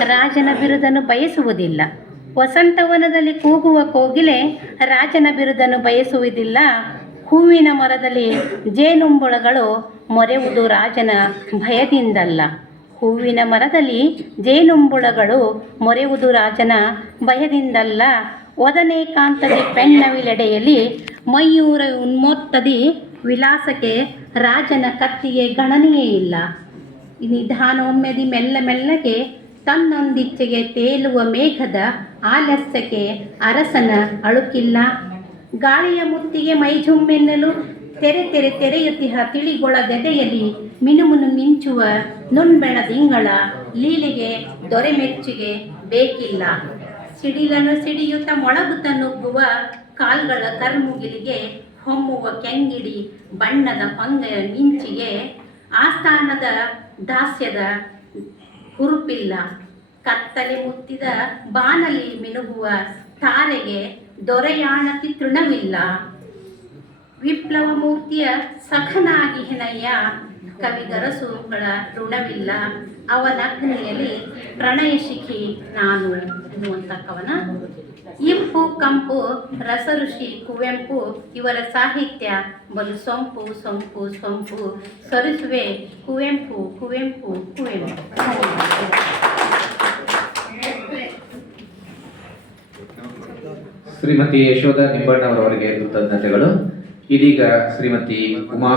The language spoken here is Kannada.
ರಾಜನ ಬಿರುದನ್ನು ಬಯಸುವುದಿಲ್ಲ. ವಸಂತವನದಲ್ಲಿ ಕೂಗುವ ಕೋಗಿಲೆ ರಾಜನ ಬಿರುದನ್ನು ಬಯಸುವುದಿಲ್ಲ. ಹೂವಿನ ಮರದಲ್ಲಿ ಜೇನುಂಬುಳಗಳು ಮೊರೆವುದು ರಾಜನ ಭಯದಿಂದಲ್ಲ. ಹೂವಿನ ಮರದಲ್ಲಿ ಜೇನುಂಬುಳಗಳು ಮೊರೆವುದು ರಾಜನ ಭಯದಿಂದಲ್ಲ. ಒದನೇಕಾಂತದಿ ಪೆಣ್ಣವಿಲೆಡೆಯಲ್ಲಿ ಮೈಯೂರ ಉನ್ಮೋತ್ತದಿ ವಿಲಾಸಕ್ಕೆ ರಾಜನ ಕತ್ತಿಗೆ ಗಣನೆಯೇ ಇಲ್ಲ. ನಿಧಾನೊಮ್ಮೆದಿ ಮೆಲ್ಲ ಮೆಲ್ಲಗೆ ತನ್ನೊಂದಿಚ್ಚೆಗೆ ತೇಲುವ ಮೇಘದ ಆಲಸ್ಯಕ್ಕೆ ಅರಸನ ಅಳುಕಿಲ್ಲ. ಗಾಳಿಯ ಮುತ್ತಿಗೆ ಮೈಜುಮ್ಮೆನ್ನಲು ತೆರೆ ತೆರೆ ತೆರೆಯುತ್ತಿಹ ತಿಳಿಗೊಳ ಗದೆಯಲ್ಲಿ ಮಿನುಮುನು ಮಿಂಚುವ ನುಣ್ಬೆಣದಿಂಗಳ ಲೀಲೆಗೆ ದೊರೆ ಮೆಚ್ಚುಗೆ ಬೇಕಿಲ್ಲ. ಸಿಡಿಲನ್ನು ಸಿಡಿಯುತ್ತ ಮೊಳಗುತ್ತ ನುಗ್ಗುವ ಕಾಲ್ಗಳ ಕರ್ಮುಗಿಲಿಗೆ ಹೊಮ್ಮುವ ಕೆಂಗಿಡಿ ಬಣ್ಣದ ಪಂಗೆಯ ಮಿಂಚಿಗೆ ಆಸ್ಥಾನದ ದಾಸ್ಯದ ಹುರುಪಿಲ್ಲ. ಕತ್ತಲೆ ಮುತ್ತಿದ ಬಾನಲಿ ಮಿನುಗುವ ತಾರೆಗೆ ದೊರೆಯಾಣತಿ ತೃಣವಿಲ್ಲ. ವಿಪ್ಲವ ಮೂರ್ತಿಯ ಸಖನಾಗಿ ಕವಿಗರ ಕವಿಗರಸುಗಳ ಋಣವಿಲ್ಲ. ಅವನಗ್ನಿಯಲ್ಲಿ ಪ್ರಣಯ ಶಿಖಿ ನಾನು ಎನ್ನುವಂತ ಕವನ ಇಂಪು, ಕಂಪು ರಸ ಋಷಿ ಕುವೆಂಪು ಇವರ ಸಾಹಿತ್ಯ ಬಲು ಸೊಂಪು ಸೊಂಪು ಸೊಂಪು, ಸರಿಸುವೆ, ಕುವೆಂಪು ಕುವೆಂಪು ಕುವೆಂಪು. ಶ್ರೀಮತಿ ಯಶೋಧ ನಿಂಬಣ್ಣವರವರಿಗೆ ಕೃತಜ್ಞತೆಗಳು. ಇದೀಗ ಶ್ರೀಮತಿ ಉಮಾ